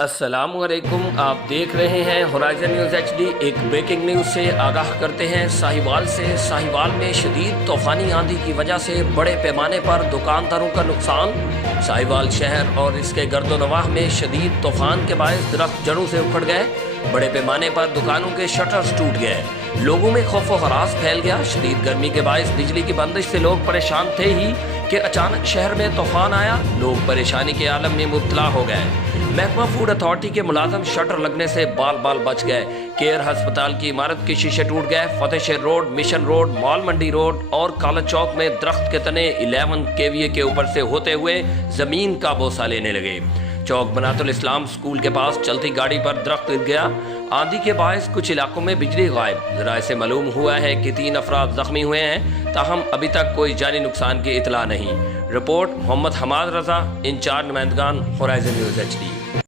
السلام علیکم، آپ دیکھ رہے ہیں ہورائزن نیوز ایچ ڈی۔ ایک بریکنگ نیوز سے آگاہ کرتے ہیں ساہیوال سے۔ ساہیوال میں شدید طوفانی آندھی کی وجہ سے بڑے پیمانے پر دکانداروں کا نقصان۔ ساہیوال شہر اور اس کے گرد و نواح میں شدید طوفان کے باعث درخت جڑوں سے اکھڑ گئے، بڑے پیمانے پر دکانوں کے شٹرز ٹوٹ گئے، لوگوں میں خوف و ہراس پھیل گیا۔ شدید گرمی کے باعث بجلی کی بندش سے لوگ پریشان تھے ہی کہ اچانک شہر میں طوفان آیا، لوگ پریشانی کے عالم میں مبتلا ہو گئے۔ محکمہ فوڈ اتھارٹی کے ملازم شٹر لگنے سے بال بال بچ گئے۔ کیئر ہسپتال کی عمارت کے شیشے ٹوٹ گئے۔ فتح شہر روڈ، مشن روڈ، مال منڈی روڈ اور کالج چوک میں درخت کے تنے 11 kVA کے اوپر سے ہوتے ہوئے زمین کا بوسہ لینے لگے۔ چوک بنات الاسلام اسکول کے پاس چلتی گاڑی پر درخت گر گیا۔ آندھی کے باعث کچھ علاقوں میں بجلی غائب۔ ذرائع سے معلوم ہوا ہے کہ 3 افراد زخمی ہوئے ہیں، تاہم ابھی تک کوئی جانی نقصان کی اطلاع نہیں۔ رپورٹ محمد حماد رضا، انچارج نمائندگان ہورائزن نیوز ایچ ڈی۔